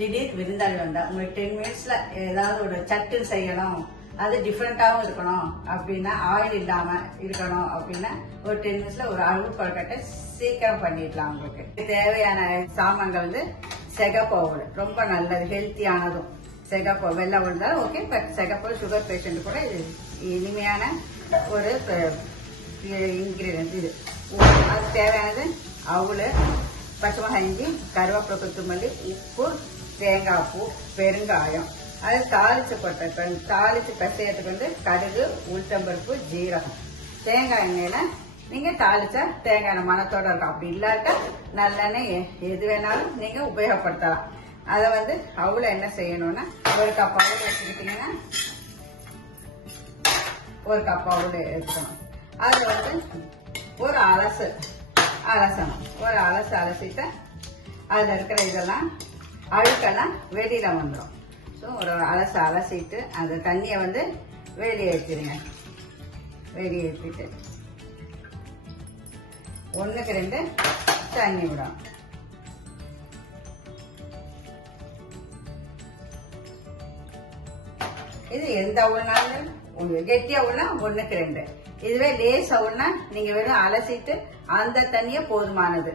திடீர் விருந்தாளி வந்தா உங்களுக்கு 10 மினிட்ஸ்ல ஏதாவது ஒரு சட்டுன்னு செய்யணும், அது டிஃப்ரெண்டாகவும் இருக்கணும் அப்படின்னா, ஆயில் இல்லாம இருக்கணும் அப்படின்னா ஒரு 10 மினிட்ஸ்ல ஒரு அழுவு கொழுக்கட்டை சீக்கிரம் பண்ணிடலாம். உங்களுக்கு தேவையான சாமான்கள் வந்து செகப்பவுல், ரொம்ப நல்லது, ஹெல்த்தியானதும். செகப்பவு வெள்ளை இருந்தாலும் ஓகே, பட் செகப்பவு சுகர் பேஷண்ட் கூட இது இனிமையான ஒரு இன்கிரீடியன்ட். இது அது தேவையானது அவுள், பச்சை மிளகாய், இஞ்சி, கருவேப்பிலை, கொத்தமல்லி, உப்பு, தேங்காய் பூ, பெருங்காயம். அது தாளிச்சு பசையத்துக்கு வந்து கடுகு, உளுத்தம்பருப்பு, ஜீரகம், தேங்காய் எண்ணெயில நீங்க தாளிச்சா தேங்காய் மணத்தோட இருக்கும். அப்படி இல்லாட்டா நல்லெண்ணெய் எது வேணாலும் நீங்க உபயோகப்படுத்தலாம். அதை வந்து அவ்வளோ என்ன செய்யணும்னா, ஒரு கப் அவுள் வச்சுக்கிட்டீங்கன்னா ஒரு கப் அவுள் எடுத்துக்கணும். அது வந்து ஒரு அலசணும். ஒரு அலசிட்டு அதில் இருக்கிற இதெல்லாம் அழுக்கெல்லாம் வெளியில வந்துடும். ஸோ ஒரு அலசிட்டு அந்த தண்ணியை வந்து வெளியே ஏற்றிடுங்க. வெளியே ஏற்றிட்டு 1க்கு 2 தண்ணி விடும். இது எந்த அவுள்னாலும் கெட்டி அவுள்னா 1க்கு 2. இதுவே லேஸ் அவுள்னா நீங்க வெறும் அலசிட்டு அந்த தண்ணியே போதுமானது.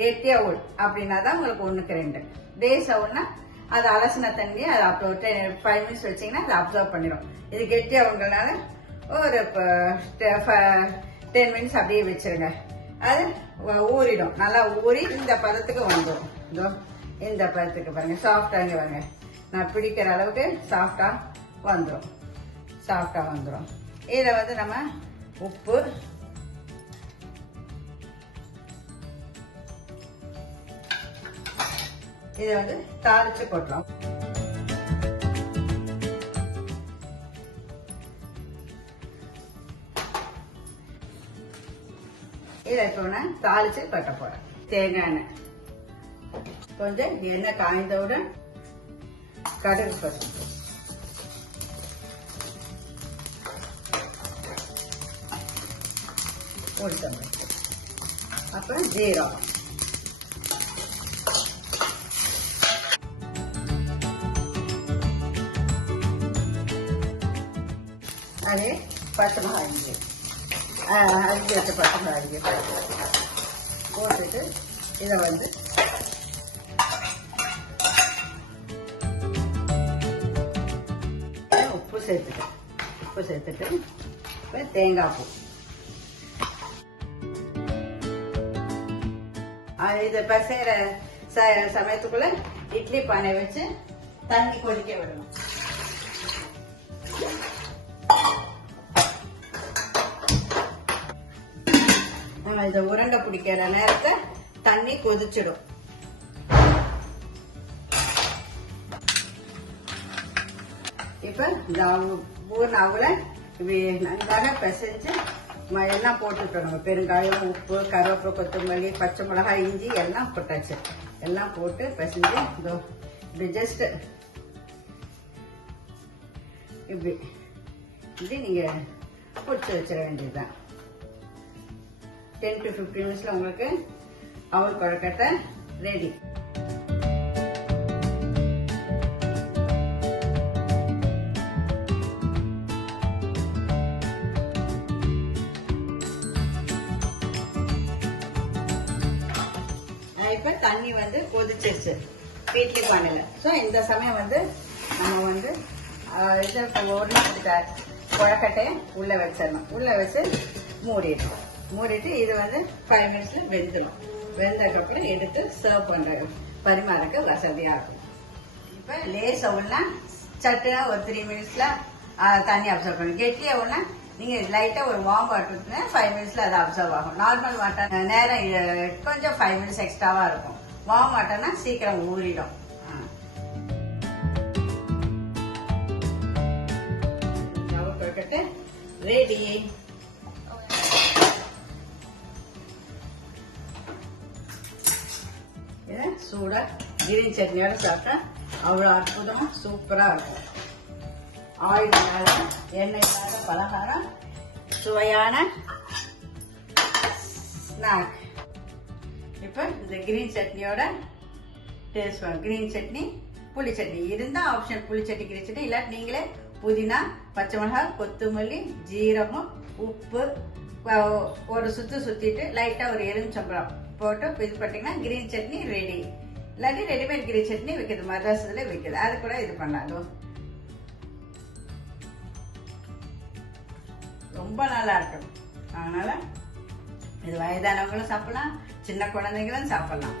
கெட்டி அவுள் அப்படின்னா தான் உங்களுக்கு 1க்கு 2. லேஸ் அவுள்னா அது அலசின தண்ணியை அது அப்போ 5 மினிட்ஸ் வச்சீங்கன்னா அது அப்சர்வ் பண்ணிடும். இது கெட்டி அவுள்னால ஒரு 10 மினிட்ஸ் அப்படியே வச்சிருங்க. அது ஊறிடும். நல்லா ஊறி இந்த பதத்துக்கு வந்துடும். இந்த பதத்துக்கு பாருங்க, சாஃப்டா இங்க பாருங்க, நான் பிடிக்கிற அளவுக்கு சாஃப்டா வந்துடும். இதை வந்து நம்ம உப்பு, இதை வந்து தாளிச்சு கொட்டலாம். இதை இப்போ நான் தாளிச்சு கொட்ட போறேன். தேங்காய் எண்ணெய், கொஞ்சம் எண்ணெய் காய்ந்தவுடன் கடுகு பருப்பு, உளுத்தம்பருப்பு, அப்புறம் ஜீரகம், அதே பச்சை மிளகாய், அரிஞ்சு வச்ச பச்சை மிளகாய் போட்டுட்டு இதை வந்து உப்பு சேர்த்துட்டு இப்போ தேங்காய் பூ, இதை பசைற சமயத்துக்குள்ள இட்லி பானை வச்சு தண்ணி கொதிக்க விடணும். இதை உருண்டை பிடிக்கிற நேரத்தை தண்ணி கொதிச்சிடும். இப்ப இந்த ஊர்ன அவுளை நன்றாக பிசைஞ்சு எல்லாம் போட்டுட்டோம். பெருங்காயம், உப்பு, கருவேப்பிலை, கொத்தமல்லி, பச்சை மிளகாய், இஞ்சி எல்லாம் போட்டாச்சு. எல்லாம் போட்டு பிசைஞ்சு இப்படி ஜஸ்ட் இப்படி நீங்க பிடிச்சி வச்சிட வேண்டியதுதான். 10 to 15 மினிட்ஸ்ல உங்களுக்கு அவுள் கொழுக்கட்டை ரெடி. இப்ப தண்ணி வந்து கொதிச்சிருச்சு இட்லி பானையில. ஸோ இந்த சமயம் வந்து நம்ம வந்து இதை கொழுக்கட்டையை உள்ள வச்சிடணும். உள்ள வச்சு மூடிட்டு இது வந்து 5 மினிட்ஸ்ல வெந்துடும். வெந்ததுக்கப்புறம் எடுத்து சர்வ் பரிமாறக்க வசதியா இருக்கும். இப்ப லேஸ் அவுள்னா சட்டுனா ஒரு 3 மினிட்ஸ்ல தண்ணி அப்சர்வ் பண்ணும். கெட்டி அவுள்னா நீங்க லைட்டா ஒரு வார்ம் வாட்டர் 5 மினிட்ஸ்ல அது அப்சர்வ் ஆகும். நார்மல் வாட்டர் நேரம் கொஞ்சம் 5 மினிட்ஸ் எக்ஸ்ட்ராவா இருக்கும். வார்ம் வாட்டர்னா சீக்கிரம் ஊறிடும். ரெடி. சூடா கிரீன் சட்னியோட சாப்பிட்டா அவ்வளவு அற்புதமா சூப்பரா இருக்கும். ஆயில் இல்லாத, எண்ணெய் இல்லாத பலகாரம், சுவையான ஸ்நாக். இப்ப இந்த கிரீன் சட்னியோட டேஸ்ட், கிரீன் சட்னி புளி சட்னி இருந்தா ஆப்ஷன் புளி சட்னி கிரி சட்னி, இல்லாட்டி நீங்களே புதினா, பச்சை மிளகாய், கொத்தமல்லி, ஜீரகம், உப்பு ஒரு சுத்திட்டு லைட்டா ஒரு எலுமிச்சம்பழம் போட்டு இது பண்ணிட்டீங்கன்னா கிரீன் சட்னி ரெடி. இல்லாட்டி ரெடிமேட் கிரீன் சட்னி விற்குது, மதராஸ்ல விற்குது, அது கூட இது பண்ணலாம். ரொம்ப நல்லா இருக்கும். அதனால இது வயதானவங்களும் சாப்பிடலாம், சின்ன குழந்தைங்களும் சாப்பிடலாம்.